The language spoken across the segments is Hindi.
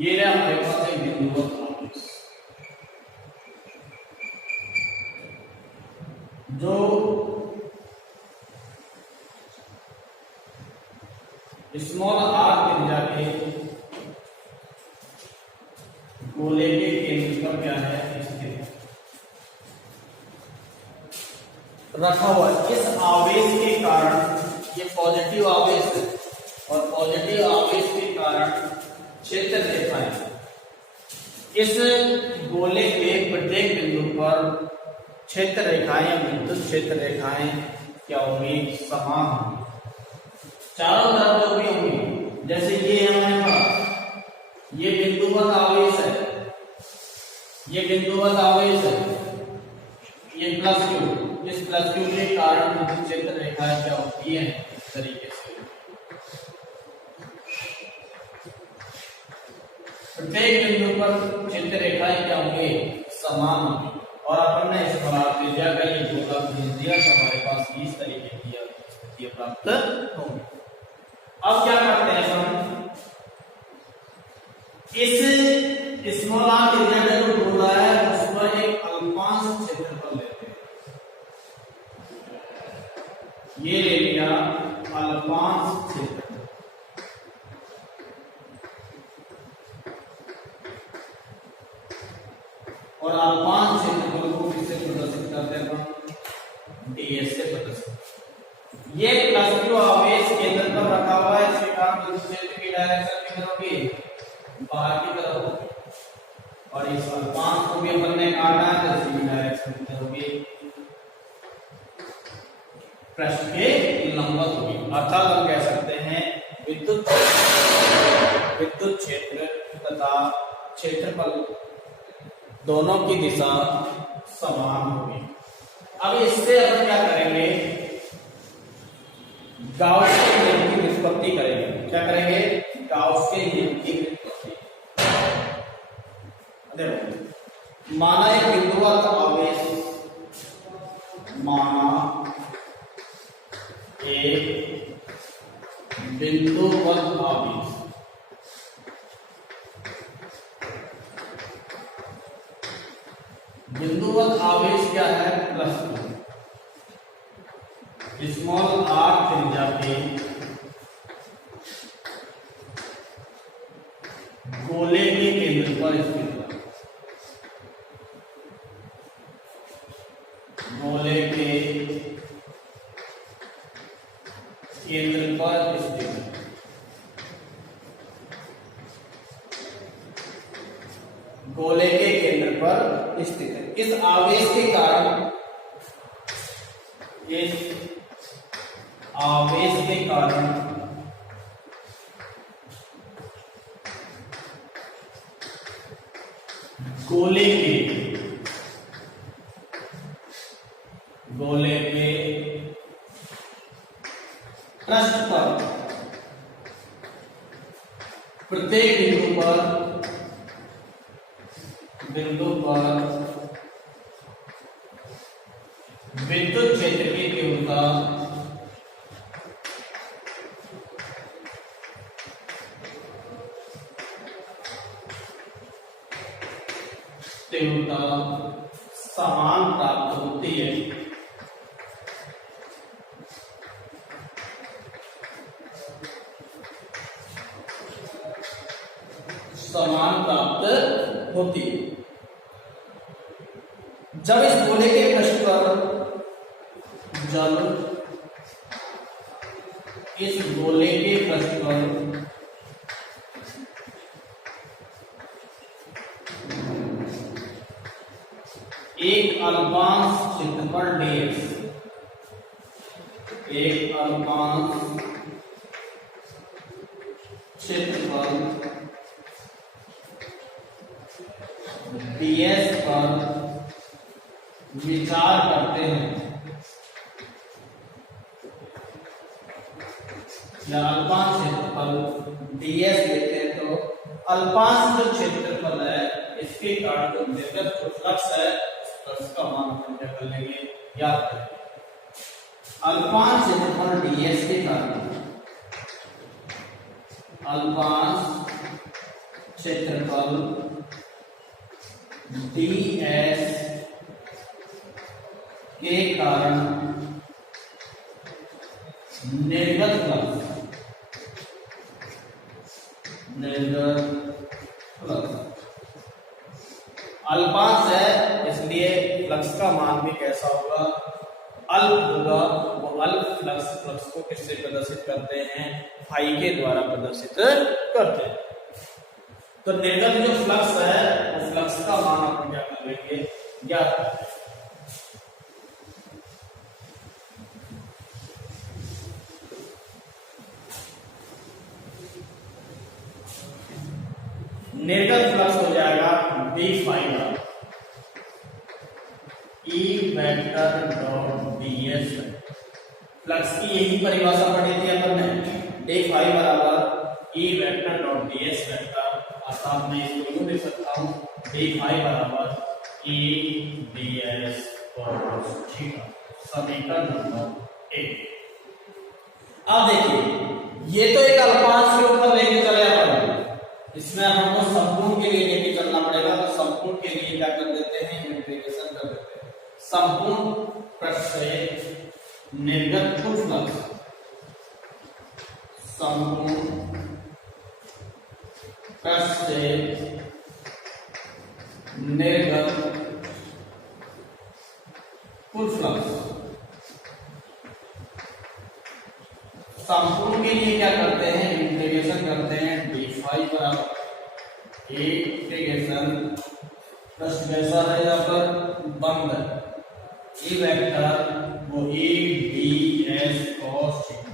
ये रहा हमारे पास एक बिंदुवत आवेश जो स्मॉल आर त्रिज्या के गोले के केंद्र पर क्या है स्थित रखा हुआ। इस आवेश के कारण, ये पॉजिटिव आवेश है और पॉजिटिव आवेश के कारण क्षेत्र रेखाएं इस गोले के प्रत्येक बिंदु पर क्षेत्र रेखाएं या विद्युत क्षेत्र रेखाएं क्या होंगी, समान होंगी चारों तरफ जो भी होंगी। जैसे ये है हमारे पास, ये बिंदुवत आवेश है, ये बिंदुवत आवेश है, ये प्लस क्यू, इस प्लस क्यू के कारण विद्युत क्षेत्र रेखाएं क्या होती है इस तरीके से। प्रत्येक बिंदु पर क्षेत्र रेखाएं क्या होंगे, समान होंगी। और अपन ने इस प्रकार त्रिज्या का ये गोला भेज दिया तो हमारे पास इस तरीके की स्थिति प्राप्त होगी। अब क्या करते हैं हम, इस स्मॉल आर त्रिज्या का जो गोला है उसका एक अल्पांश क्षेत्रफल लेते हैं। ये ले लिया अल्पांश क्षेत्रफल और अल्पांश क्षेत्रफल को किससे प्रदर्शित करते हैं, ds से प्रदर्शित। ये प्लस क्यू आवेश केंद्र पर रखा हुआ है, इसके कारण विद्युत क्षेत्र की डायरेक्शन की तरफ होगी, बाहर की तरफ होगी। और इस अल्पांश को भी अपन ने काटा है तो इसकी डायरेक्शन की तरफ होगी, पृष्ठ के लंबवत होगी। अर्थात हम कह सकते हैं विद्युत क्षेत्र तथा क्षेत्रफल दोनों की दिशा समान होगी। अब इससे अपन क्या करेंगे, गाउस के नियम की व्युत्पत्ति करेंगे। क्या करेंगे, गाउस के नियम की व्युत्पत्ति। देखो, माना एक बिंदुवत आवेश, माना एक बिंदुवत आवेश बिंदुवत आवेश क्या है, प्लस क्यू, स्मॉल आर त्रिज्या के गोले के केंद्र पर स्थित है, गोले के केंद्र पर स्थित है। गोले के केंद्र पर स्थित है। इस आवेश के कारण, इस आवेश के कारण गोले के पृष्ठ पर प्रत्येक बिंदु पर विद्युत क्षेत्र की तीव्रता समान प्राप्त होती है। समान प्राप्त होती है जब इस गोले के पृष्ठ पर, जब इस गोले के पृष्ठ पर एक अल्पांश क्षेत्रफल ds, एक अल्पांश क्षेत्रफल ds पर विचार करते हैं या अल्पांश क्षेत्रफल ds लेते हैं तो अल्पांश जो क्षेत्रफल है इसके कारण जो निर्गत जो फ्लक्स है फ्लक्स का मान हम क्या कर लेंगे, याद करेंगे। अल्पांश क्षेत्रफल ds के कारण, अल्पांश क्षेत्रफल ds के कारण निर्गत फ्लक्स अल्पांश है, इसलिए फ्लक्स का मान भी कैसा होगा, अल्प होगा। वो अल्प फ्लक्स को किससे प्रदर्शित करते हैं, फाई के द्वारा प्रदर्शित करते हैं। तो निर्गत जो फ्लक्स है वो फ्लक्स का मान अपन क्या कर लेंगे, ज्ञात कर लेंगे। निर्गत फ्लक्स हो जाएगा D phi E vector dot ds। Flux की यही परिभाषा पढ़ी थी अपन ने, डी फाई बराबर ई वेक्टर डॉट ds वेक्टर, अर्थात मैं इसको यूं लिख सकता हूं डी फाई बराबर ई ds cos थीटा, समीकरण नंबर 1। अब देखिए ये तो एक अल्पांश के ऊपर लेके चले अपन, इसमें हमको संपूर्ण के लिए लेके चलना पड़ेगा। तो संपूर्ण के लिए क्या कर देते हैं, इंटीग्रेशन कर देते हैं। संपूर्ण पृष्ठ से निर्गत कुल फ्लक्स, संपूर्ण पृष्ठ से निर्गत कुल फ्लक्स, संपूर्ण के लिए क्या करते हैं, इंटीग्रेशन करते हैं डी फाई बराबर इंटीग्रेशन प्लस जैसा है यहाँ पर बंद ई वेक्टर वो E D S cos theta.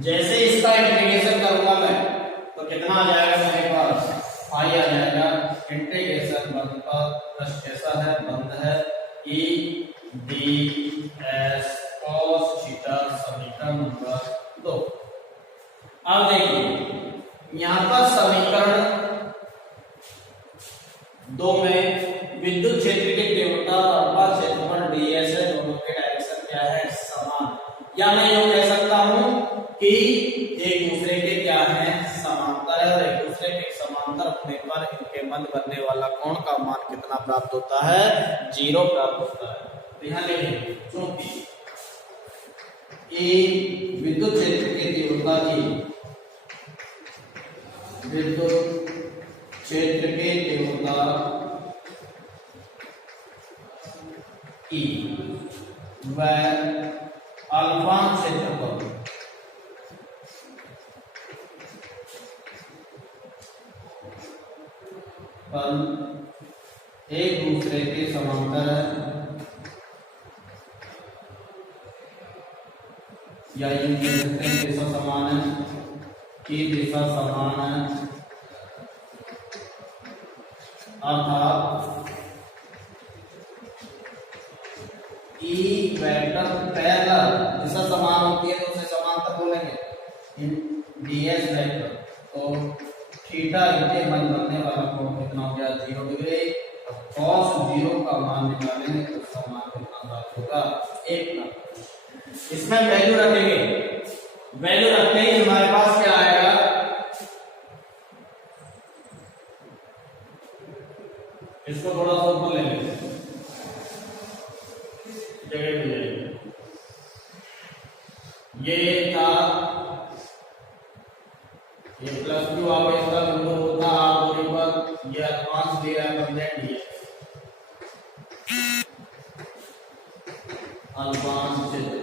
जैसे इसका इंटीग्रेशन करूंगा मैं तो कितना आ जाएगा मेरे पास, फाई आ जाएगा। इंटीग्रेशन बंद पर प्लस कैसा है, बंद है E D S cos theta, समीकरण नंबर 2। अब देखिए यहां पर समीकरण 2 में विद्युत क्षेत्र की तीव्रता और क्षेत्रफल ds है, दोनों के डायरेक्शन क्या है, समान। या मैं यूं कह सकता हूं कि एक दूसरे के क्या है, समांतर है, और एक दूसरे के समांतर होने पर इनके मध्य बनने वाला कोण का मान कितना प्राप्त होता है, 0 प्राप्त होता है। तो यहां लिखेंगे क्योंकि विद्युत क्षेत्र की तीव्रता की, विद्युत क्षेत्र की तीव्रता E व अल्पांश क्षेत्रफल एक दूसरे के समांतर है, या इनकी दिशा समान है, की दिशा समान है, अर्थात ई वेक्टर पैरेलल, दिशा समान होती है तो उसे समांतर बोलेंगे ds वेक्टर। तो थीटा इनके मध्य बनने वाला कोण कितना हो गया, 0 डिग्री। और cos 0 का मान निकालेंगे तो उसका मान कितना प्राप्त होगा, 1 प्राप्त। इसमें वैल्यू रखेंगे, वैल्यू रखते ही हमारे पास क्या आएगा, इसको थोड़ा सा ऊपर ले लेंगे, जगह मिल जाएगी। ये था, ये प्लस क्यू आवेश का बिंदु होता है दूरी पर, ये अल्पांश दिया है बंदे ds, अल्पांश क्षेत्र,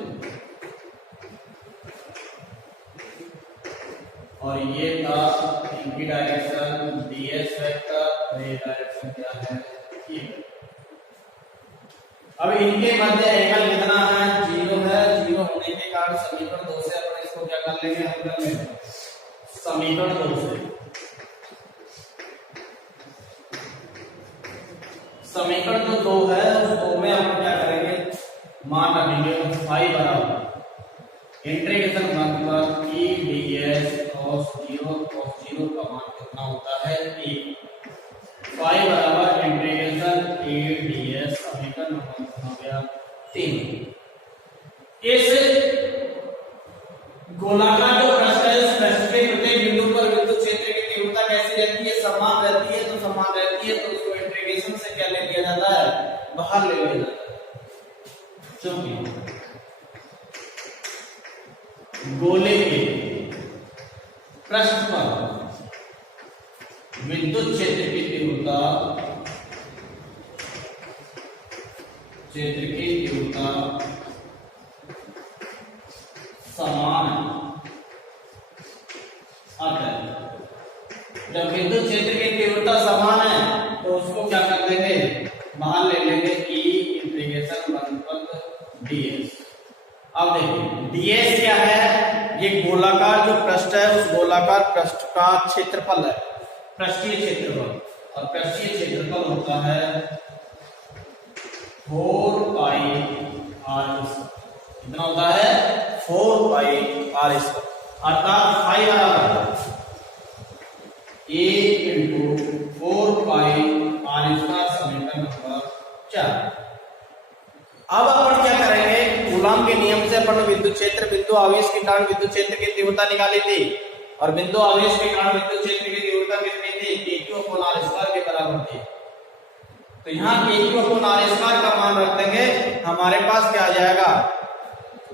और ये था इनकी डायरेक्शन ds वेक्टर, और ये डायरेक्शन क्या है, e। अब इनके मध्य एंगल कितना है, 0 है। 0 होने के कारण समीकरण 2 से अपन इसको क्या कर लेंगे, हल कर लेंगे समीकरण 2 से। समीकरण जो 2 है उस 2 में हम क्या करेंगे, मान रखेंगे फाई बराबर इंटीग्रेशन मान पर e ds cos 0 का मान कितना होता है, 1। फाई बराबर इंटीग्रेशन e ds, समीकरण नंबर हो गया 3। इस गोलाकार जो पृष्ठ है, उस पृष्ठ के प्रत्येक बिंदु पर विद्युत क्षेत्र की तीव्रता कैसी रहती रहती है, समान रहती है, तो समान रहती है तो उसको इंटीग्रेशन से क्या ले लिया जाता है, बाहर ले लिया जाता है। चूंकि गोले के पृष्ठ पर विद्युत क्षेत्र की तीव्रता समान आता है। जब विद्युत क्षेत्र की तीव्रता समान है तो उसको क्या कर देंगे, बाहर ले लेंगे E इंटीग्रेशन 1 ds। अब देखिए ds क्या है, ये गोलाकार जो पृष्ठ है उस गोलाकार पृष्ठ का क्षेत्रफल है, पृष्ठीय क्षेत्रफल, और पृष्ठीय क्षेत्रफल होता है 4 पाई r स्क्वायर। कितना होता है, 4 पाई r स्क्वायर, अर्थात फाई बराबर 1 इंटू 4 पाई r स्क्वायर, समीकरण नंबर 4। अब अपन क्या करेंगे, कूलॉम के नियम से अपन विद्युत क्षेत्र बिंदु आवेश के कारण विद्युत क्षेत्र की तीव्रता निकाली थी, और बिंदु आवेश के कारण विद्युत क्षेत्र की तीव्रता कितनी थी, kq/r² के बराबर थी। तो यहाँ kq/r² का मान रख देंगे, हमारे पास क्या आ जाएगा,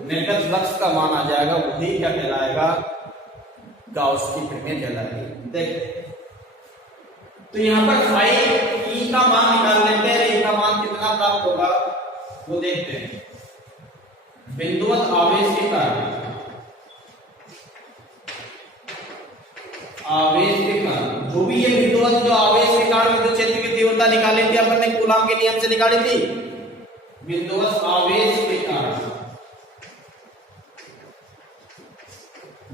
निर्गत फ्लक्स का मान आ जाएगा, वही क्या कहलाएगा, गाउस की प्रमेय कहलाएगी। देख तो यहाँ पर फाई ई का मान निकाल लेते हैं, ई का मान कितना प्राप्त होगा वो देखते हैं। बिंदुवत आवेश के कारण जो भी ये बिंदुवत जो आवेश के कारण विद्युत क्षेत्र की तीव्रता निकाली थी अपन ने, कूलॉम के नियम से निकाली थी। बिंदुवत आवेश के कारण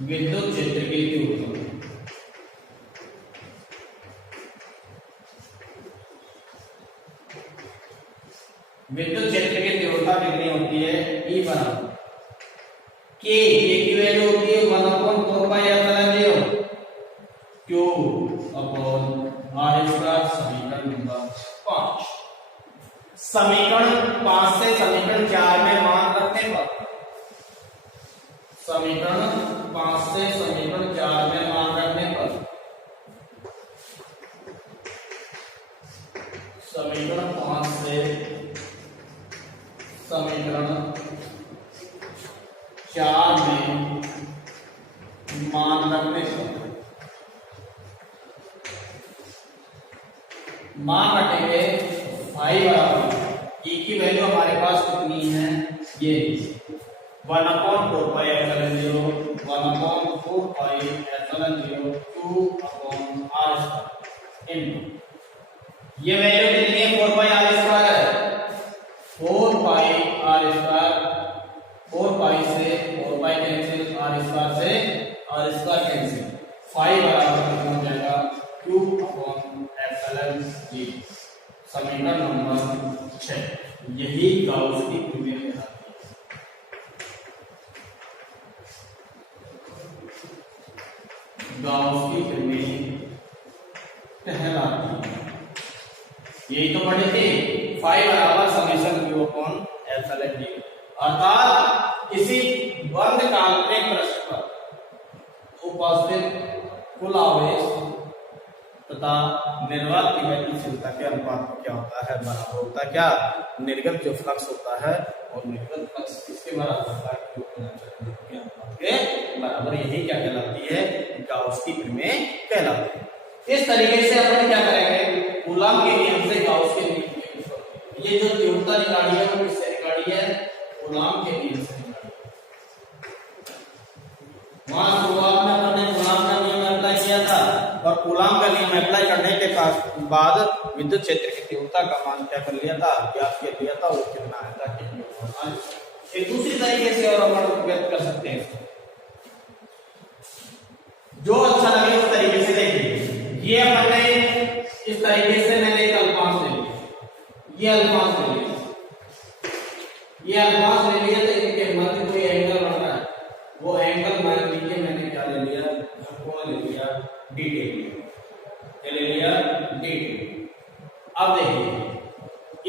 विद्युत क्षेत्र की तीव्रता, विद्युत क्षेत्र की तीव्रता कितनी होती है, E बराबर K की वैल्यू होती है 1/4 पाई एप्सिलॉन 0 Q अपॉन r², समीकरण नंबर 5। समीकरण 5 से समीकरण 4 में मान रखने पर, समीकरण 5 से समीकरण 4 में मान रखने पर, समीकरण 5 से समीकरण 4 में मान रखने पर, मान रखेंगे फाई बराबर ई की वैल्यू हमारे पास कितनी है, ये 1/4 पाई एप्सिलॉन 0 1/4 पाई epsilon 0 Q upon r² into ये वैल्यू कितनी है, 4 पाई r² है, 4 पाई r², 4 पाई से 4 पाई कैंसिल, r² से r² कैंसिल, फाई बराबर कितना हो जाएगा, Q अपॉन एप्सिलॉन 0, समीकरण नंबर 6। यही गाउस की प्रमेय कहलाती है, गाउस की प्रमेय कहलाती है। यही तो पढ़े थे, फाई बराबर समेशन Q अपॉन एप्सिलॉन 0, अर्थात किसी बंद काल्पनिक पृष्ठ पर उपस्थित कुल आवेश तथा निर्वात की गतिशीलता के अनुपात में क्या होता है, बराबर होता है क्या, निर्गत जो फ्लक्स होता है और निर्गत फ्लक्स किसके बराबर होता है, Q के अनुपात के बराबर। यही क्या कहलाती है, गाउस की प्रमेय कहलाती है। इस तरीके से अपन क्या करेंगे, कूलॉम के नियम से गाउस के नियम के, ये जो तीव्रता निकाली है वो किससे निकाली है, कूलॉम के नियम से निकाली है। वहां शुरुआत में अपन ने कूलॉम का नियम अप्लाई किया था, और कूलॉम का नियम अप्लाई करने के बाद विद्युत क्षेत्र की तीव्रता का मान क्या कर लिया था, ज्ञात कर लिया था, वो कितना आया था। एक दूसरी तरीके से और अपन व्यक्त कर सकते हैं, जो अच्छा लगे उस तरीके से देखिए। ये अपन ने इस तरीके से मैंने एक अल्फांस ले लिया, ये अल्फांस ले लिया, ये अल्फांस ले लिया, तो इनके मध्य कोई एंगल बन रहा है, वो एंगल मान लीजिए मैंने क्या ले लिया, कोण ले लिया डी, ले लिया डी। अब देखिए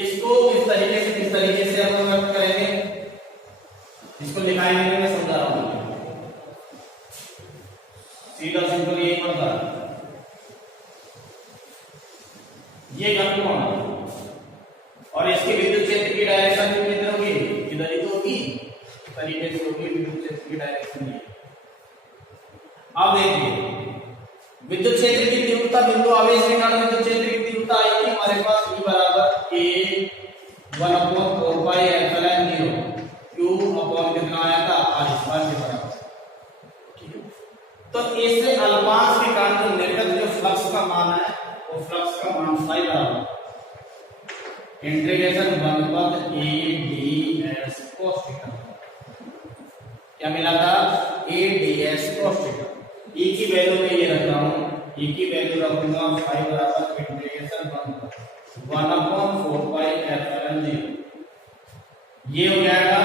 इसको किस तरीके से हम व्यक्त करेंगे, इसको लिखाएंगे, मैं समझा रहा हूं, सीधा सिंपल यही पड़ता है। ये घनकोण और इसकी विद्युत क्षेत्र की डायरेक्शन किधर होगी, इधर ही तो होगी, तरीके से होगी विद्युत क्षेत्र की डायरेक्शन ये। अब देखिए विद्युत क्षेत्र की तीव्रता बिंदु आवेश के कारण विद्युत क्षेत्र की तीव्रता आई थी हमारे पास E बराबर A 1/4 pi epsilon 0 Q upon कितना आया था R स्क्वायर के बराबर। ठीक है, तो इससे अल्पांश के कारण जो निर्गत जो फ्लक्स का मान है वो फ्लक्स का मान फाई बराबर इंटीग्रेशन 1 पद A ds cos थीटा, क्या मिला था A ds cos theta. E की वैल्यू में ये रख रहा हूं, E की वैल्यू रखूंगा फाई बराबर इंटीग्रेशन 1/4 पाई एप्सिलॉन 0, ये हो जाएगा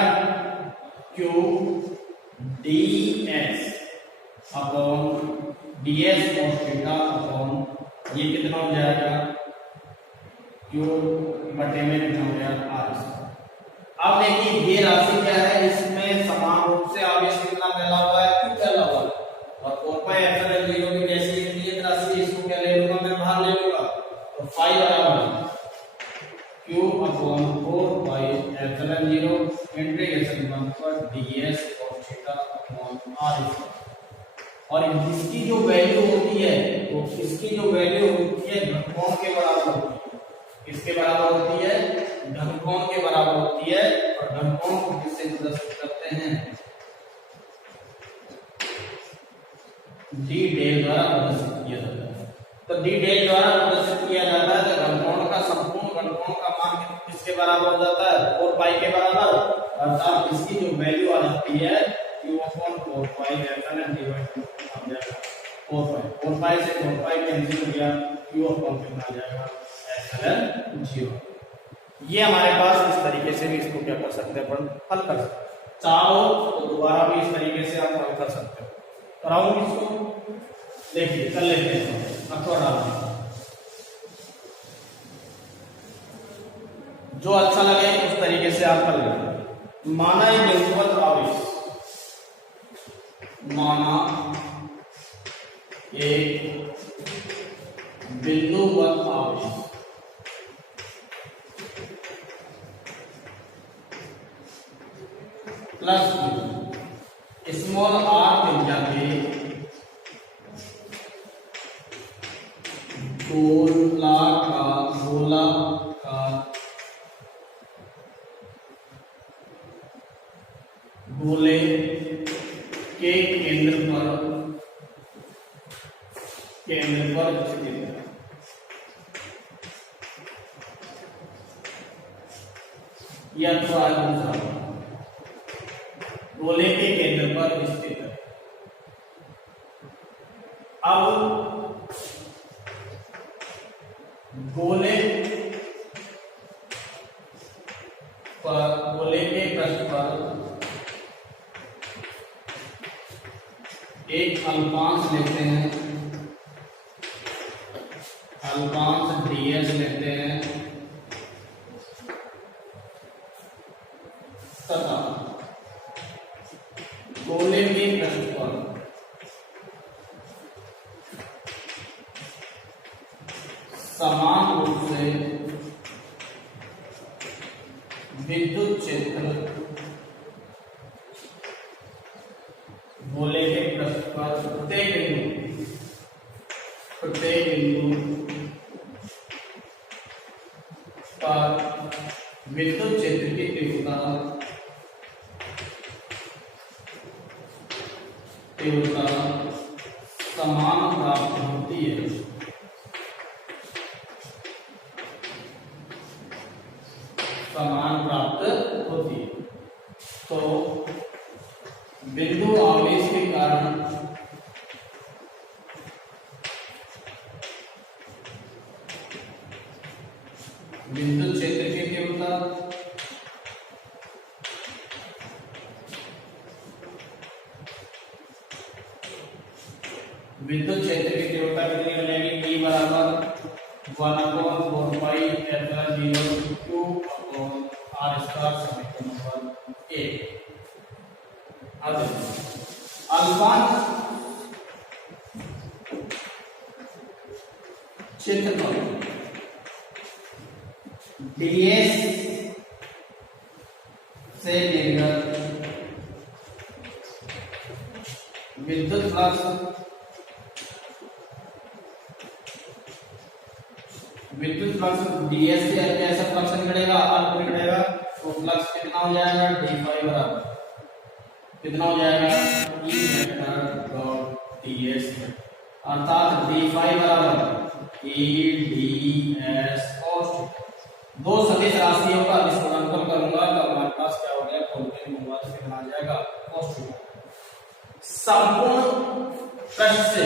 Q ds upon ds cos theta upon ये कितना हो जाएगा Q बटे में कितना हो जाएगा R। अब देखिए ये राशि क्या है, इसमें समान रूप से आवेश कितना फैला हुआ है, Q फैला हुआ है, और 4 पाई एप्सिलॉन 0 की जैसे नियत राशि इसको क्या ले लूंगा मैं बाहर ले लूंगा, तो फाई बराबर Q upon 4 pi epsilon 0 integration 1 पर ds cos theta upon R। और इसकी जो वैल्यू होती है वो इसकी जो वैल्यू होती है घनकोण के बराबर होती है, किसके बराबर होती है, घनकोण के बराबर होती है। और घनकोण को किससे प्रदर्शित करते हैं, d डेल द्वारा प्रदर्शित किया जाता है। तो d डेल द्वारा प्रदर्शित किया जाता है तो घनकोण का संपूर्ण घनकोण का मान किसके बराबर हो जाता है, 4 पाई के बराबर, अर्थात इसकी जो वैल्यू आ जाती है Q अपॉन 4 पाई एप्सिलॉन 0 आ जाएगा 4 पाई से 4 पाई कैंसिल हो गया, Q अपॉन कितना आ जाएगा एप्सिलॉन 0। ये हमारे पास इस तरीके से भी इसको क्या कर सकते हैं, अपन हल कर सकते हैं, चाहो तो दोबारा भी इस तरीके से आप हल कर सकते हो। कराऊं इसको, देखिए कर लेते हैं, अथवा डालते हैं, जो अच्छा लगे उस तरीके से आप कर लेते। माना एक बिंदुवत आवेश, माना एक बिंदुवत आवेश प्लस स्मॉल r त्रिज्या के गोले के केंद्र पर स्थित है। यह तो गोले के केंद्र पर स्थित है। अब गोले के पृष्ठ पर एक अल्पांश लेते हैं, अल्पांश ds लेते हैं तथा गोले के पृष्ठ पर समान रूप से विद्युत क्षेत्र गोले के पृष्ठ पर प्रत्येक बिंदु पर विद्युत क्षेत्र की तीव्रता समान प्राप्त होती है। समान प्राप्त होती है। तो बिंदु आवेश के कारण विद्युत क्षेत्र की तीव्रता कितनी हो जाएगी, E बराबर 1/4 पाई epsilon 0 Q upon R square समीकरण नंबर 1। अब अल्पांश क्षेत्रफल डीएस से निर्गत विद्युत फ्लक्स डीएस से कैसा फ्लक्स निकलेगा, अर्थ निकलेगा, तो फ्लक्स कितना हो जाएगा, डी फाई बराबर कितना हो जाएगा, ई वेक्टर डॉट डीएस, अर्थात डी फाई बराबर ई डी एस कॉस। दो सदिश राशियों का इस गुणनफल करूंगा तो हमारे पास क्या हो गया, कोणीय अनुपात कितना आ जाएगा, cos थीटा। संपूर्ण पृष्ठ से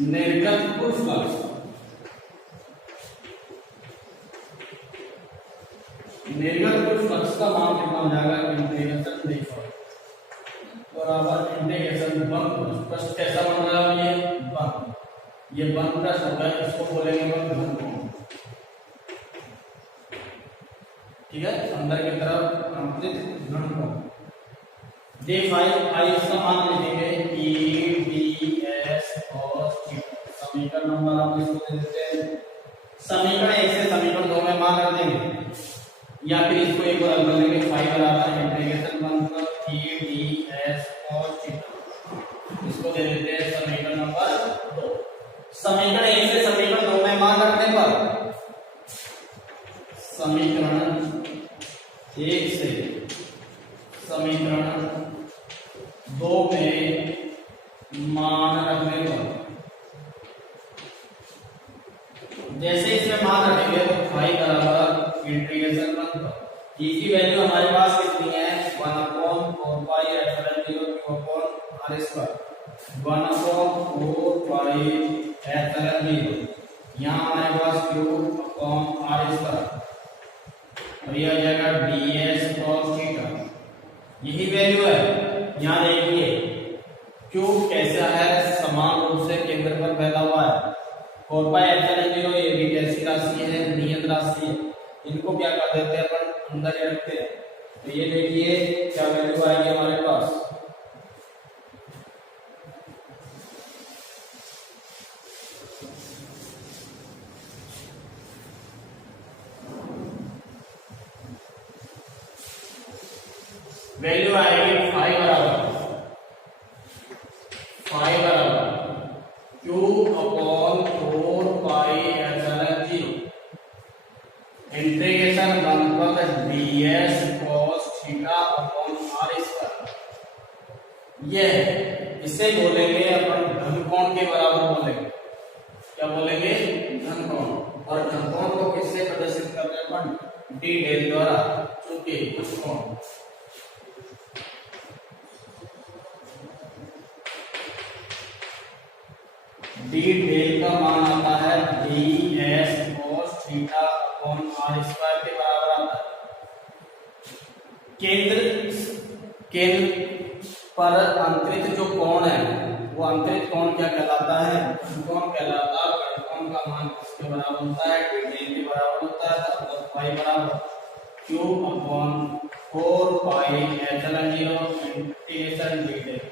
निर्गत कुल फ्लक्स का मान कितना हो जाएगा, इंटीग्रेशन बराबर इंटीग्रेशन बंद पृष्ठ कैसा बन रहा है, ये बंद पृष्ठ होगा, इसको बोलेंगे हम घनकोण। ठीक है, अंदर की तरफ अंतरित घनकोण। डी फाई आई इसका मान लिखेंगे E D S cos theta. समीकरण नंबर हम इसको दे देते हैं, समीकरण 1 से समीकरण 2 में मान रख देंगे, या फिर इसको एक बार बदल देंगे, फाई बराबर इंटीग्रेशन बनकर E D S cos theta, इसको दे देते हैं समीकरण नंबर 2। समीकरण 1 से समीकरण 2 में मान रखने पर समीकरण 1 से समीकरण 2 में मान रखने पर, जैसे इसमें मान रखेंगे तो फाई बराबर इंटीग्रेशन बनकर ई की वैल्यू हमारे पास कितनी है, 1/4 पाई epsilon 0 q upon r square, 1/4 पाई एप्सिलॉन 0, यहाँ हमारे पास q अपॉन r स्क्वायर, और यह आ जाएगा ds cos थीटा। यही वैल्यू है, यहाँ देखिए q कैसा है, समान रूप से केंद्र पर फैला हुआ है, 4 पाई एप्सिलॉन 0 ये भी कैसी राशि है, नियत राशि है, इनको क्या कर देते हैं अपन, अंदर ही रखते हैं। तो ये देखिए क्या वैल्यू आएगी हमारे पास, वैल्यू आएगी फाई बराबर q upon 4 pi epsilon 0 integration बनकर ds cos theta upon r square. ये इसे बोलेंगे अपन घनकोण के बराबर बोलेंगे, क्या बोलेंगे, घनकोण। और घनकोण को किससे प्रदर्शित करते हैं अपन, d डेल द्वारा, चूंकि कुछ कोण d डेल का मान आता है ds cos theta upon r square के बराबर आता है। केंद्र पर अंतरित जो कोण है वो अंतरित कोण क्या कहलाता है, घनकोण कहलाता है। घनकोण का मान किसके बराबर होता है, d डेल के बराबर होता है, तो फाई बराबर q upon 4 pi epsilon 0 integration d del.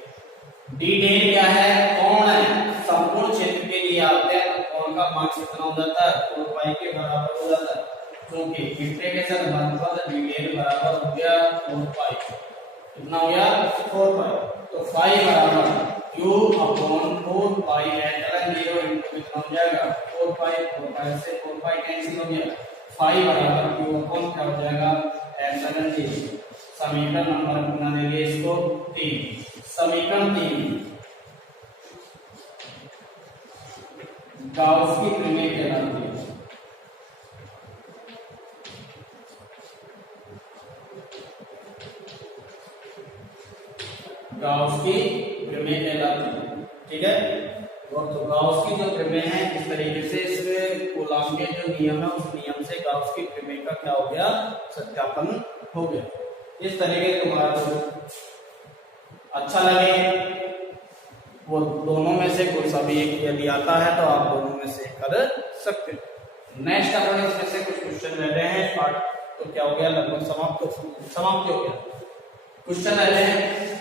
d del क्या है, कोण है, संपूर्ण क्षेत्र के लिए आते हैं तो कोण का मान कितना हो जाता है, 4 पाई के बराबर हो जाता है, क्योंकि इंटीग्रेशन घनफल d डेल बराबर हो गया 4 पाई, कितना हो गया, 4 पाई। तो फाई बराबर q upon 4 pi epsilon 0 into कितना हो जाएगा, 4 पाई से 4 पाई कैंसिल हो गया, फाई बराबर q अपॉन क्या हो जाएगा, एप्सिलॉन 0। समीकरण नंबर कितना दे दिए इसको, 3। समीकरण 3 गाउस की प्रमेय कहलाती है। गाउस की प्रमेय कहलाती है, ठीक है। और तो गाउस की जो प्रमेय है, इस तरीके से इसमें कूलॉम के जो नियम है उस नियम से गाउस की प्रमेय का क्या हो गया, सत्यापन हो गया। इस तरीके से तुम्हारा अच्छा लगे वो दोनों में से कोई सा भी एक यदि आता है तो आप दोनों में से कर सकते हैं। नेक्स्ट अपन इसमें से कुछ क्वेश्चन ले रहे हैं, पार्ट तो क्या हो गया, लगभग समाप्त हो गया। क्वेश्चन ले रहे हैं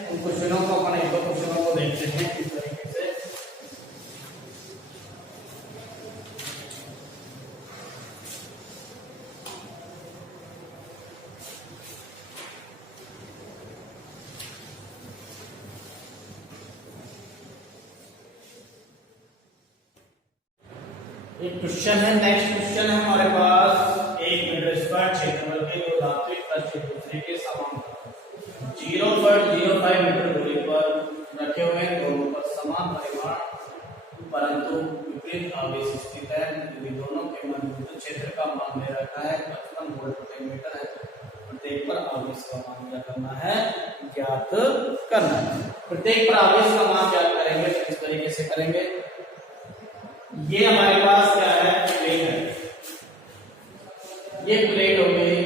उन क्वेश्चनों को अपन एक दो क्वेश्चनों को देखते हैं किस तरीके से। एक क्वेश्चन है, नेक्स्ट क्वेश्चन है हमारे पास, 1 मीटर स्क्वायर क्षेत्रफल के दो धात्विक तत्व एक दूसरे के समानांतर 0.05 मीटर दूरी पर रखे हुए दोनों पर समान परिमाण परंतु विपरीत आवेश स्थित है। यदि दोनों के मध्य विद्युत क्षेत्र का मान दे रखा है 55 वोल्ट प्रति मीटर है, प्रत्येक पर आवेश का मान क्या करना है, ज्ञात करना है। प्रत्येक पर आवेश का मान ज्ञात करेंगे तो इस तरीके से करेंगे। ये हमारे पास क्या है, प्लेट है। ये प्लेट हो गई,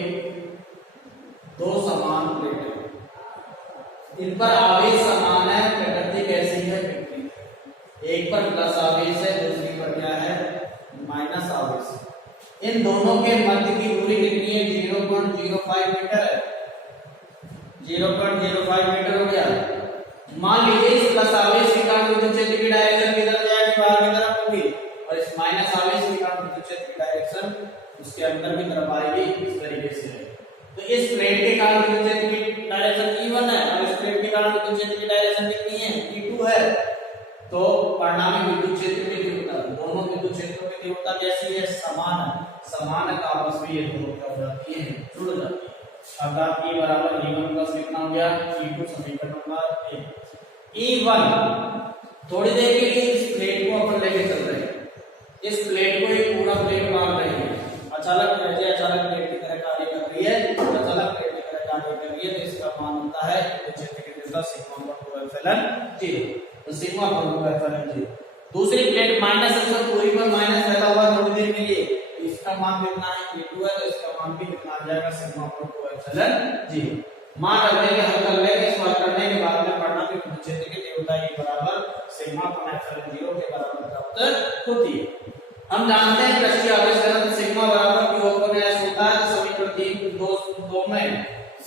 दो समान प्लेट है, इन पर आवेश समान है, प्रकृति कैसी है, विपरीत। एक पर प्लस आवेश है, दूसरी पर क्या है, माइनस आवेश है। इन दोनों के मध्य की दूरी कितनी है, 0.05 मीटर है। 0.05 मीटर हो गया। मान लीजिए इस प्लस आवेश के कारण विद्युत क्षेत्र की डायरेक्शन किधर जाएगी, बाहर की तरफ होगी, और इस माइनस आवेश के कारण विद्युत क्षेत्र की डायरेक्शन उसके अंदर की तरफ आएगी, इस तरीके से। तो इस प्लेट के कारण विद्युत क्षेत्र की डायरेक्शन E1 है और इस प्लेट के कारण विद्युत क्षेत्र की डायरेक्शन कितनी है, E2 है। तो परिणामी विद्युत क्षेत्र की तीव्रता, दोनों विद्युत क्षेत्रों की तीव्रता कैसी है, समान है। समान का आपस में ये दोनों क्या हो जाती है, जुड़ जाती है। अर्थात E बराबर E1 प्लस कितना हो गया, E2। समीकरण नंबर 1। E1 थोड़ी देर के लिए इस प्लेट को अपन लेके चल रहे हैं, इस प्लेट को एक पूरा प्लेट मान रहे हैं। अचानक प्लेट की तरह कार्य कर रही है, अचानक प्लेट की तरह कार्य कर रही है, तो इसका मान होता है क्षेत्र की तीव्रता सिग्मा बटा 2 एप्सिलॉन 0। तो सिग्मा बटा 2 एप्सिलॉन 0। दूसरी प्लेट माइनस है, पूरी पर माइनस रहता हुआ थोड़ी देर के लिए, तो इसका मान कितना है, E2 है, तो इसका मान भी कितना आ जाएगा, सिग्मा बटा 2 एप्सिलॉन 0। मान रख लेंगे, हल कर लेंगे। इस हल करने के बाद में पढ़ना कि विद्युत क्षेत्र की तीव्रता E बराबर सिग्मा बटा एप्सिलॉन 0 के बराबर प्राप्त होती है। हम जानते हैं पृष्ठीय आवेश घनत्व सिग्मा बराबर Q अपॉन S होता है। समीकरण 3 में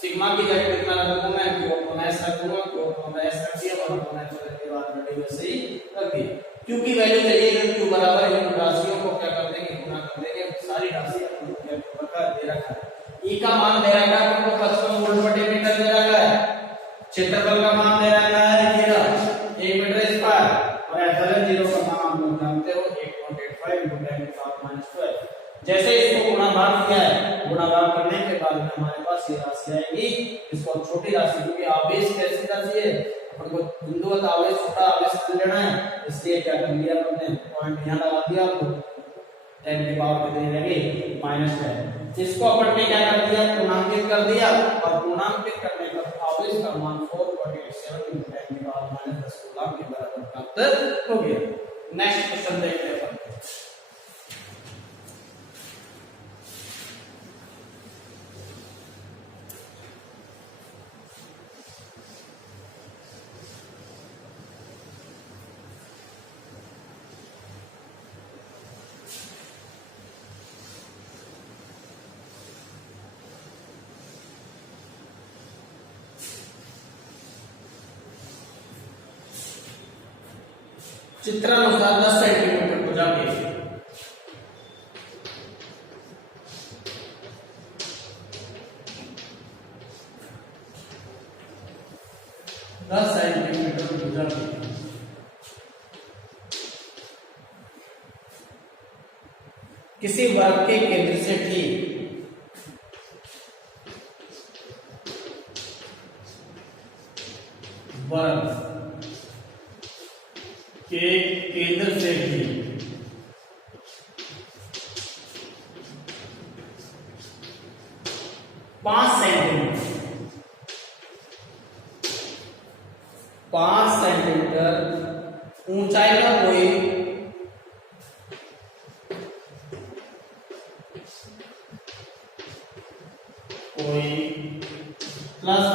सिग्मा की जगह कितना रखूं मैं, Q अपॉन S रखूंगा। Q अपॉन S रख दिया और अपॉन एप्सिलॉन के बाद में वैसे ही रख दिया। Q की वैल्यू चाहिए तो Q बराबर इन राशियों को क्या कर देंगे, गुणा कर देंगे। सारी राशि दे रखा है। E का मान दे रखा है, 55 वोल्ट प्रति मीटर दे रखा है। क्षेत्रफल का मान दे रखा है, देखिएगा 1 मीटर स्क्वायर, और एप्सिलॉन 0 का मान आप लोग जानते हो 1.85 × 10⁻²। जैसे इसको गुणा भाग किया है, गुणा भाग करने के बाद में हमारे पास ये राशि आएगी। इसको छोटी राशि, क्योंकि आवेश कैसी राशि है, अपन को बिंदुवत आवेश, छोटा आवेश लेना है, इसलिए क्या कर लिया हमने, पॉइंट यहां लगा दिया, तो 10 की पावर कितनी रहेगी, -10। इसको अपन ने क्या कर दिया, पूर्णांकित कर दिया, और पूर्णांकित करने पर आवेश का मान 4.87 × 10 की पावर -10 कूलम के बराबर प्राप्त हो गया। नेक्स्ट क्वेश्चन देखते हैं। चित्रानुसार 10 सेंटीमीटर भुजा के 10 सेंटीमीटर भुजा के किसी वर्ग के केंद्र से ठीक वर्ग के केंद्र से भी 5 सेंटीमीटर ऊंचाई का कोई प्लस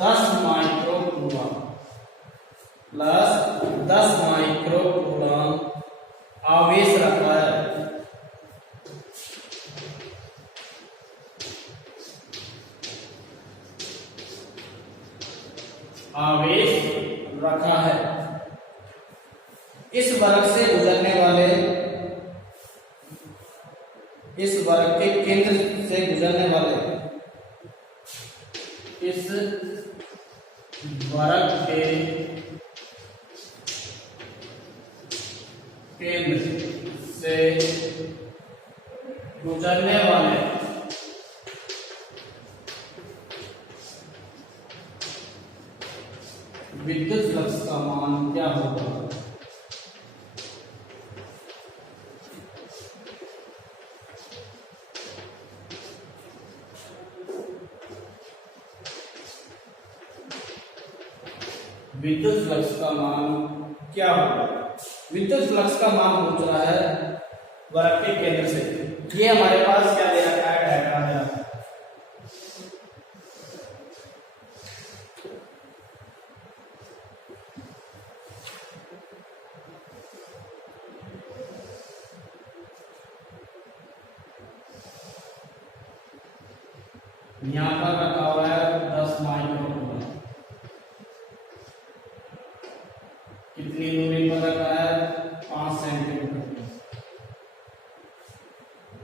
10 माइक्रो कूलम आवेश रखा है। आवेश रखा है। इस वर्ग से गुजरने वाले, इस वर्ग के केंद्र से गुजरने वाले, इस वर्ग के केंद्र से गुजरने वाले विद्युत फ्लक्स का मान क्या होगा? विद्युत फ्लक्स का मान क्या होगा? विद्युत फ्लक्स का मान पूछ रहा है वर्ग के केंद्र से। ये हमारे पास क्या दे रखा है? डायग्राम दे रखा है। यहाँ पर रखा हुआ है 10 माइक्रोकूलम। कितनी दूरी पर रखा है? 5 सेंटीमीटर।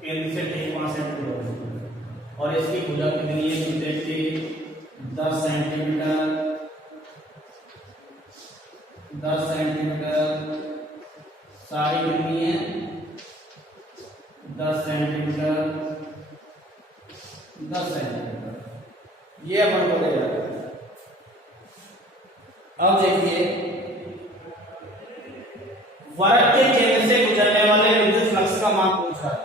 केंद्र से ठीक 5 सेंटीमीटर। और इसकी भुजा कितनी है? देखिए 10 सेंटीमीटर, 10 सेंटीमीटर। सारी कितनी है? 10 सेंटीमीटर, 10 सेंटीमीटर। ये अपन को दे रहा है। अब देखिए वर्ग के केंद्र से गुजरने वाले विद्युत फ्लक्स का मान पूछ रहा है।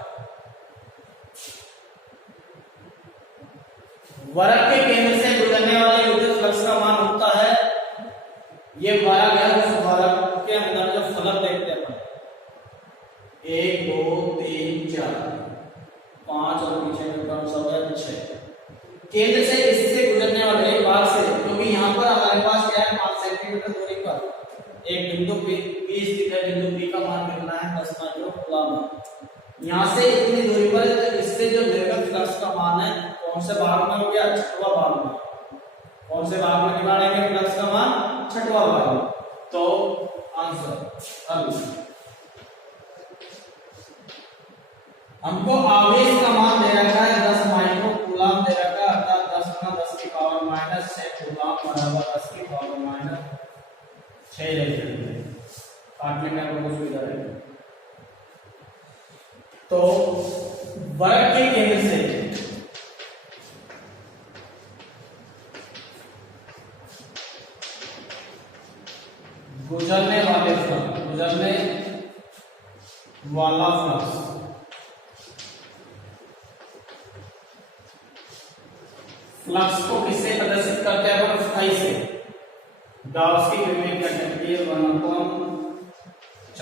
वर्ग के केंद्र से गुजरने वाले विद्युत फ्लक्स का मान होता है, ये वर्ग है, उस वर्ग के अंदर जो फलक देखते हैं 1 2 3 4 5 और पीछे में कम सब है 6। केंद्र से इससे गुजरने वाले भाग से, क्योंकि यहाँ पर हमारे पास क्या है? 5 सेंटीमीटर दूरी पर एक बिंदु P स्थित है। बिंदु P का मान कितना है? 10 माइक्रोकूलम। यहाँ से इतनी दूरी पर इससे जो निर्गत फ्लक्स का मान है, कौन से भाग में हो गया? छठवां भाग में। कौन से भाग में निकालेंगे फ्लक्स का मान? छठवां भाग में। तो आंसर हमको आवेश का मान दे रखा है 10 माइक्रोकूलम दे रखा है, अर्थात 10 × 10 की पावर -6 कूलम बराबर 10 की पावर -6 इलेक्ट्रॉन। काटने का आपको सुविधा है। तो वर्ग के केंद्र से गुजरने वाले फ्लक्स, गुजरने वाला फ्लक्स फ्लक्स को किससे प्रदर्शित करते हैं? फाई से। गाउस की क्रिमिक क्या कहती है? 1/6 Q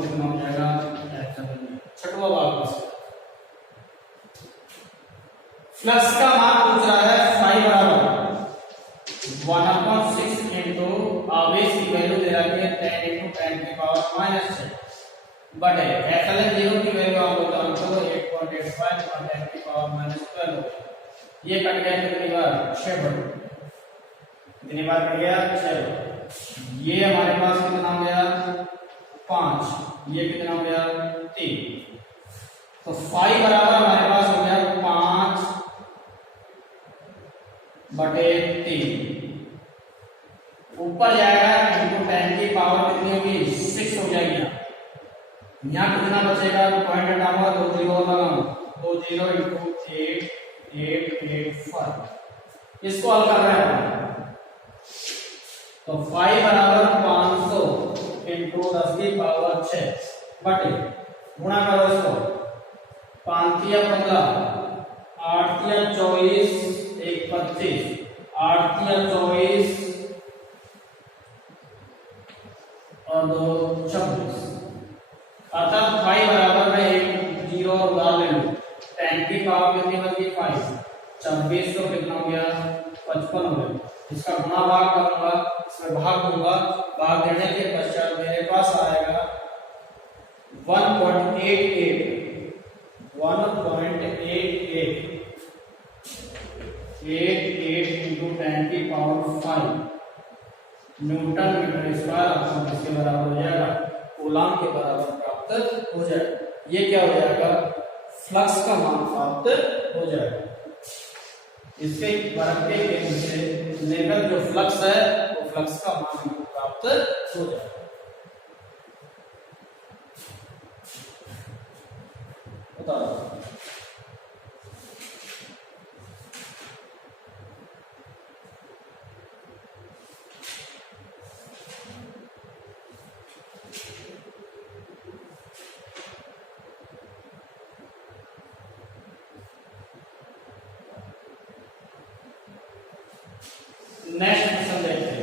कितना हो जाएगा? छठवां भाग। फ्लक्स का मान पूछ रहा है फाई बराबर 1/6 इंटू आवेश की वैल्यू दे रखी है 10 × 10 की पावर -6 बटे FLN 0 की वैल्यू आप लोग जानते हो 8.85 और 10 की पावर -12। ये कट गया कितनी बार? 6 बार। कितनी बार कट गया? 6 बार। ये हमारे पास कितना हो गया? 5। ये कितना हो गया? 3। तो फाई बराबर हमारे पास हो गया 5/3। ऊपर जाएगा इंटू 10 की पावर कितनी होगी? 6 हो जाएगी। यहाँ कितना बचेगा? पॉइंट हटाऊंगा, 2 0 लगाऊंगा, 2 0 इंटू 885। इसको हल कर रहे हैं तो फाई बराबर 500 इंटू 10 की पावर 6 बटे गुणा करो इसको 5 × 15 8 × 24 1 25 8 × 24 और 2 26। अर्थात फाई बराबर में 1 0 और उधार ले लो। 10 की पावर कितनी बची? 5। 26 को कितना हो गया? 55 हो गया। इसका गुणा भाग करूंगा, इसमें भाग दूंगा। भाग देने के पश्चात मेरे पास आएगा 1.88 1.88 88 इंटू 10⁵ न्यूटन मीटर स्क्वायर आपको किसके बराबर हो जाएगा, कूलम के बराबर प्राप्त हो जाएगा। ये क्या हो जाएगा, फ्लक्स का मान प्राप्त हो जाएगा। इसके बर्फ के केंद्र से निर्गत जो फ्लक्स है वो फ्लक्स का मान प्राप्त हो जाएगा। बता दो नेक्स्ट क्वेश्चन देखते हैं।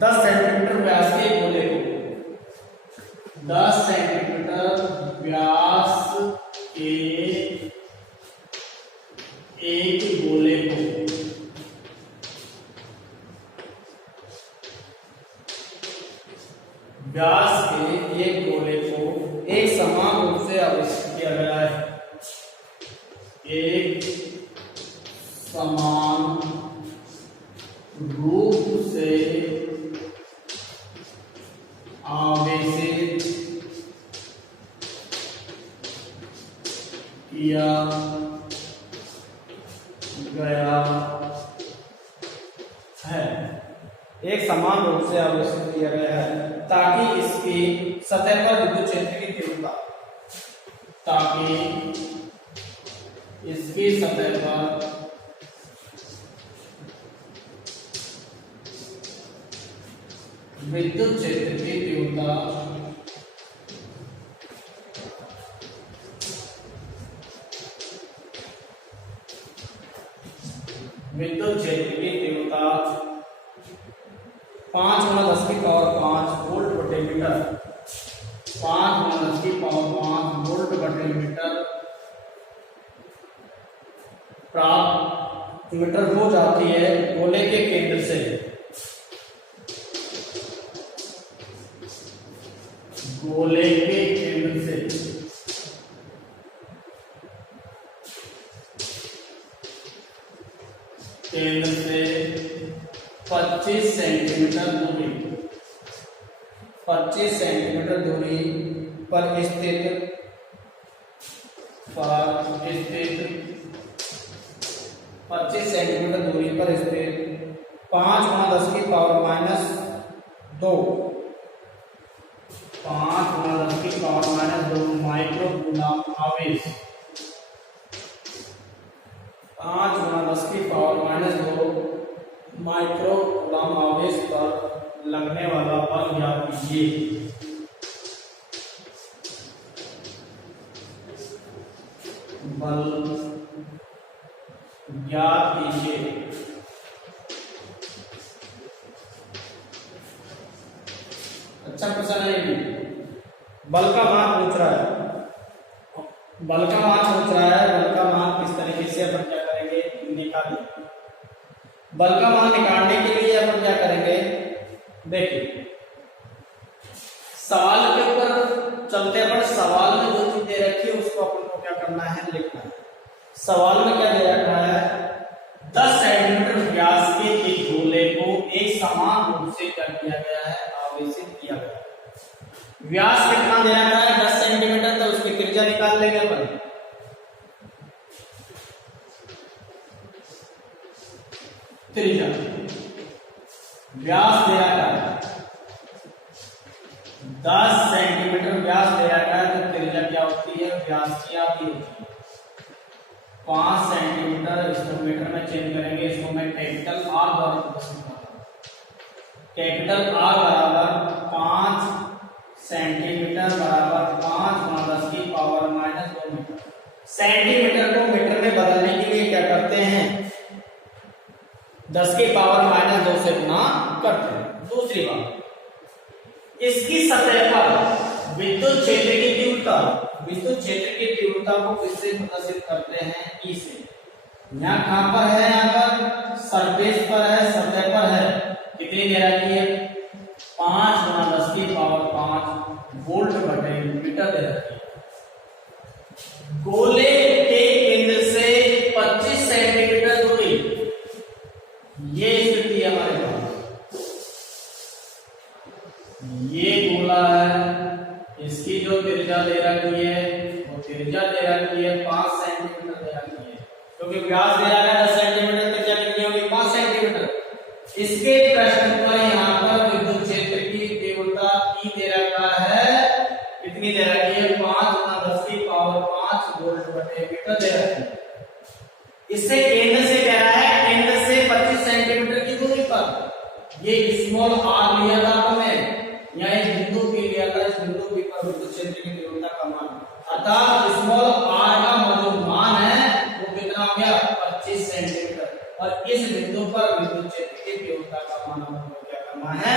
दस सेंटीमीटर व्यास के गोले को 10 सेंटीमीटर व्यास के एक गोले को व्यास के एक गोले को एक समान रूप से आविष्कृत किया गया है। एक समान रूप से आवेशित किया गया है। एक समान रूप से आवेशित किया गया है ताकि इसकी सतह पर विद्युत क्षेत्र की तीव्रता इसकी सतह पर विद्युत क्षेत्र की तीव्रता विद्युत क्षेत्र की तीव्रता 5 × 10⁵ वोल्ट प्रति मीटर 5 × 10⁵ वोल्ट प्रति मीटर प्राप्त मीटर हो जाती है गोले के केंद्र से। गोले के केंद्र से केंद्र से 25 सेंटीमीटर दूरी 25 सेंटीमीटर दूरी पर स्थित 25 सेंटीमीटर दूरी पर स्थित 5 × 10⁻², 5 × 10⁻² माइक्रो कूलम आवेश 5 × 10⁻² माइक्रो कूलम आवेश पर लगने वाला बल ज्ञात कीजिए। बल ज्ञात कीजिए। अच्छा क्वेश्चन है ये। बल का मान पूछ रहा है। बल का मान पूछ रहा है। बल का मान किस तरीके से अपन क्या करेंगे, निकालेंगे। बल का मान निकालने के लिए अपन क्या करेंगे, देखिए सवाल के ऊपर चलते पर सवाल में जो चीज दे रखी है उसको अपन को क्या करना है, लिखना है। सवाल में क्या दे रखा है, 10 सेंटीमीटर व्यास के एक गोले को एक समान रूप से क्या किया गया है, आवेशित किया गया है। व्यास कितना दे रखा है, 10 सेंटीमीटर, तो उसकी त्रिज्या निकाल लेंगे अपन। त्रिज्या व्यास दे रखा है 10 सेंटीमीटर व्यास दे रखा है, तो त्रिज्या क्या होती है, व्यास की आती होती है 5 सेंटीमीटर। इसको मीटर में चेंज करेंगे, इसको मैं कैपिटल आर द्वारा प्रदर्शित करता हूं। कैपिटल आर बराबर 5 सेंटीमीटर बराबर 5 × 10⁻² मीटर। सेंटीमीटर को मीटर में बदलने के लिए क्या करते हैं, 10⁻² से गुणा करते हैं। दूसरी बात, इसकी सतह पर विद्युत क्षेत्र की तीव्रता को किससे प्रदर्शित करते हैं, ई से। यहाँ कहां पर है, यहाँ पर सरफेस पर है, सतह पर है। कितनी दे रखी है, 5 गुना 10 की पावर 5 वोल्ट बटे मीटर दे रखी है। गोले के केंद्र से 25 सेंटीमीटर दूरी, ये स्थिति है हमारे पास। ये गोला है, इसकी जो त्रिज्या दे रखी है वो त्रिज्या दे रखी है 5 सेंटीमीटर दे रखी है, क्योंकि व्यास दे रखा है 10 सेंटीमीटर, त्रिज्या कितनी होगी 5 सेंटीमीटर। इसके प्रश्न पर यहाँ पर विद्युत क्षेत्र की तीव्रता E दे रखा है, कितनी दे रखी है 5 गुना 10 की पावर 5 वोल्ट बटे मीटर दे रखी है। इससे केंद्र से कह रहा है, केंद्र से 25 सेंटीमीटर की दूरी पर ये स्मॉल r लिया था हमने, यहाँ एक बिंदु P लिया था, इस बिंदु P पर विद्युत क्षेत्र की तीव्रता का मान, अतः स्मॉल r का जो मान है वो कितना हो गया 25 सेंटीमीटर, और इस बिंदु पर विद्युत क्षेत्र की तीव्रता का मान हमको क्या करना है,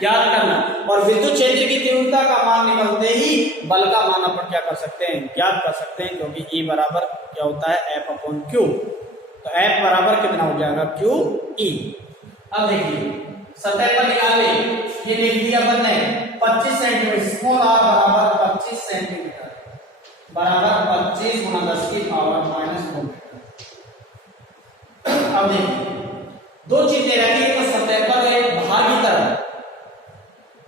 ज्ञात करना। और विद्युत क्षेत्र की तीव्रता का मान निकलते ही बल का मान अपन क्या कर सकते हैं, ज्ञात कर सकते हैं, क्योंकि E बराबर क्या होता है F/Q। तो F बराबर कितना हो जाएगा QE। अब देखिए सतह पर निकाले, ये लिख दिया अपन ने 25 सेंटीमीटर, स्मॉल r बराबर 25 सेंटीमीटर बराबर 25 गुना 10 की पावर -4 मीटर। अब देखिए दो चीजें रखी, एक सतह पर एक बाहर की तरफ,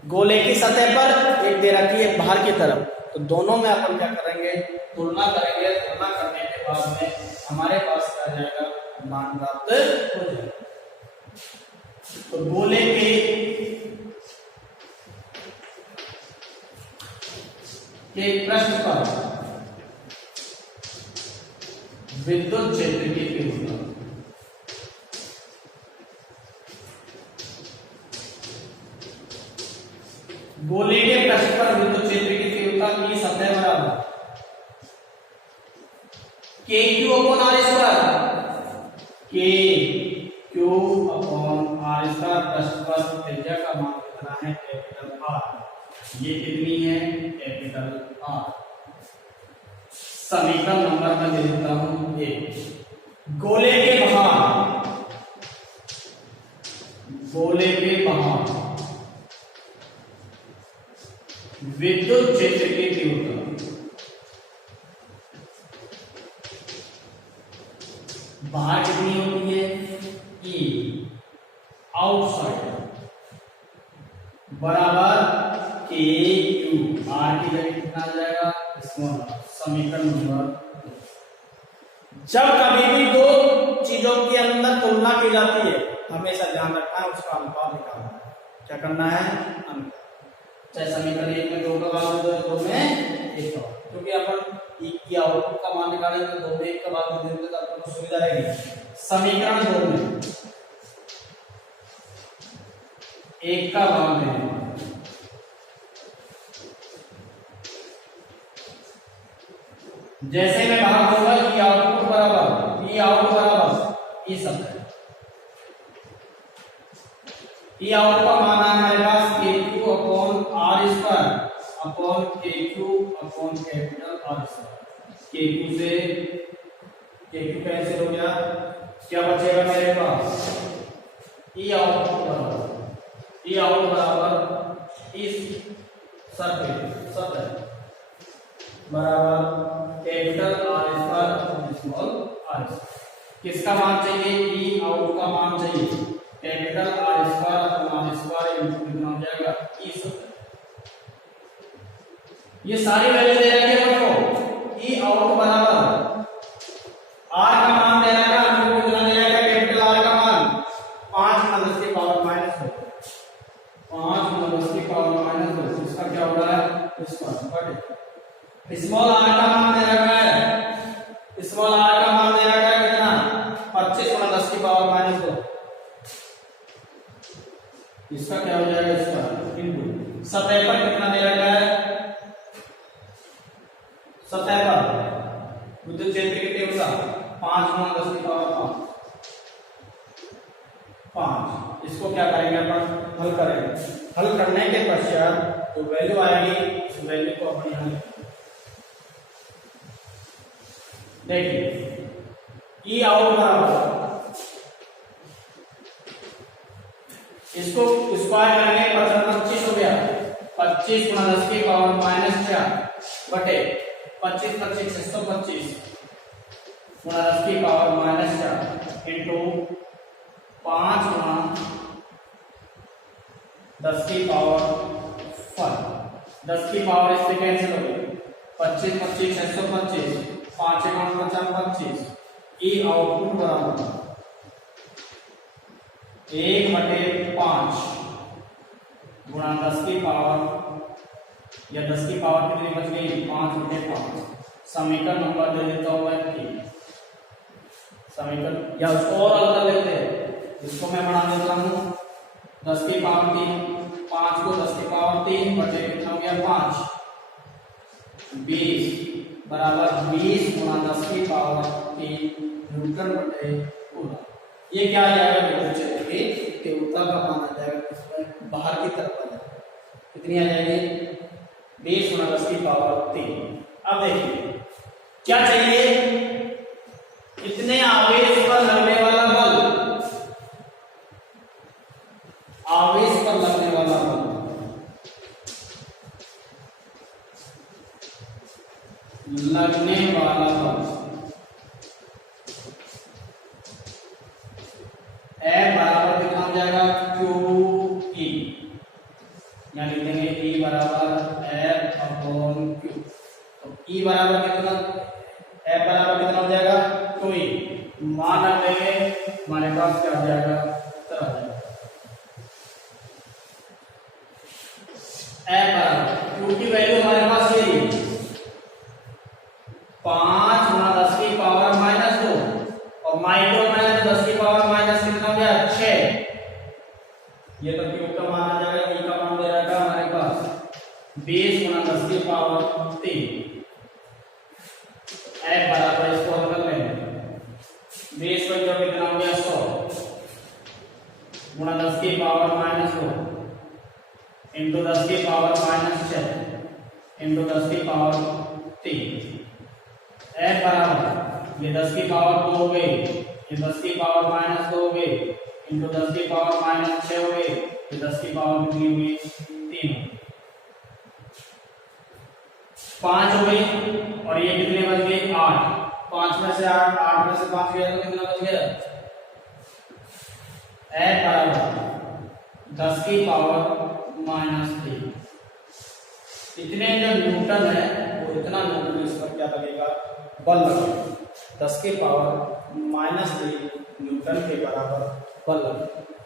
गोले की सतह पर एक दे रखी है बाहर की तरफ, तो दोनों में अपन क्या करेंगे, तुलना करेंगे। तुलना करने के बाद में हमारे पास क्या जाएगा, मान प्राप्त हो जाएगा। तो गोले के प्रश्न पर विद्युत क्षेत्र की तीव्रता, गोले के प्रश्न पर विद्युत क्षेत्र की तीव्रता की सतह बराबर KQ/R², KQ/R²। प्रश्न पर त्रिज्या का मान कितना है, कैपिटल R। ये कितनी है, कैपिटल R। समीकरण नंबर में दे देता हूं 1। गोले के बाहर, गोले के बाहर विद्युत क्षेत्र की तीव्रता बाहर कितनी होती है, E आउटसाइड बराबर KQ। R की जगह कितना आ जाएगा, स्मॉल r। समीकरण नंबर, जब कभी भी दो चीजों के अंदर तुलना की जाती है हमेशा ध्यान रखना है उसका अनुपात निकालना है। क्या करना है, अनुपात। चाहे समीकरण 1 में 2 का मान दो, 2 में 1 का, क्योंकि अपन की आउटपुट का मान निकालेंगे तो 2 में 1 का मान दे देंगे तो आपको सुविधा रहेगी। समीकरण 2 में 1 का मान देंगे, जैसे मैं बाहर दूंगा कि आउटपुट बराबर ई आउट बराबर ई सब है। ई आउट का मान है हमारे पास KQ/R² अपॉन KQ/कैपिटल R²। KQ से KQ कैंसिल हो गया, क्या बचेगा मेरे पास, ई आउट बराबर इस सतह बराबर कैपिटल R² स्मॉल r। किसका मान चाहिए, ई आउट का मान चाहिए, कैपिटल R² इनटू कितना हो जाएगा, ई सब। ये सारी वैल्यू दे रखी है बच्चों, ई आउट बराबर R का मान दे रखा है, हमको कितना दे रखा है, कैपिटल R का मान 5 गुना 10 की पावर -2, 5 गुना 10 की पावर -2। इसका क्या हो रहा है, इसका स्मॉल r का मान दे रखा है, स्मॉल r का मान दे रखा है कितना, 25 गुना 10 की पावर -2। इसका क्या हो जाएगा, इसका इनटू सतह पर कितना दे रखा है, सतह पर विद्युत क्षेत्र की तीव्रता 5 गुना 10 की पावर 5। इसको क्या करेंगे अपन, हल करेंगे। हल करने के पश्चात जो वैल्यू आएगी उस वैल्यू को अपन यहाँ देखिए, ई आउट बराबर, इसको स्क्वायर करेंगे 25 हो गया, 25 गुणा 10 की पावर -4 बटे 25 25 625 गुणा 10 की पावर -4 इंटू 5 गुणा 10 की पावर 5, 10 की पावर इससे कैंसिल हो गई, 25 25 625 5 50 25, ई आउटपुट बराबर 1/5 गुणा 10 की पावर, या 10 की पावर कितनी बच गई 5/5, समीकरण नंबर दे देता हूं मैं 3, समीकरण या उसको और हल कर लेते हैं, इसको मैं बना देता हूं 10 की पावर 3, 5 को 10 की पावर 3 बटे कितना हो गया 5, 20 बराबर 20 गुणा 10 की पावर 3 न्यूटन बटे कूलम। ये क्या आ जाएगा विद्युत क्षेत्र की तीव्रता का मान आ जाएगा, इसमें बाहर की तरफ आ जाएगा, कितनी आ जाएगी 20 गुणा 10 की पावर 3। अब देखिए क्या चाहिए, इतने आवेश पर लगने वाला बल, आवेश पर लगने वाला बल F बराबर कितना हो जाएगा QE, यहाँ लिख देंगे E बराबर F/Q, तो E बराबर कितना, F बराबर कितना हो जाएगा 2E, मान रख देंगे हमारे पास क्या आ जाएगा, उत्तर आ जाएगा F बराबर Q की वैल्यू हमारे पास यही है 5 गुणा 10 की पावर -2 और माइक्रो में 10 की पावर माइनस कितना हो गया 6, ये तो क्यू का मान आ जाएगा, ई का मान दे रहेगा हमारे पास 20 गुणा 10 की पावर 3, F बराबर इसको हल कर लेंगे 20 पर जो कितना हो गया 100 गुणा 10 की पावर -2 इंटू 10 की पावर -6 इंटू 10 की पावर 3, F बराबर ये 10 की पावर 2 हो गई, ये 10 की पावर -2 हो गई इंटू 10 की पावर -6 हो गई, ये 10 की पावर कितनी हो गई 3, 5 हो गई और ये कितने बच गए 8, 5 में से 8, 8 में से 5 गया तो कितना बच गया, F बराबर 10 की पावर -3, इतने जो न्यूटन है वो इतना न्यूटन इस पर क्या लगेगा बल लगेगा, 10 की पावर -3 न्यूटन के बराबर बल लगेगा।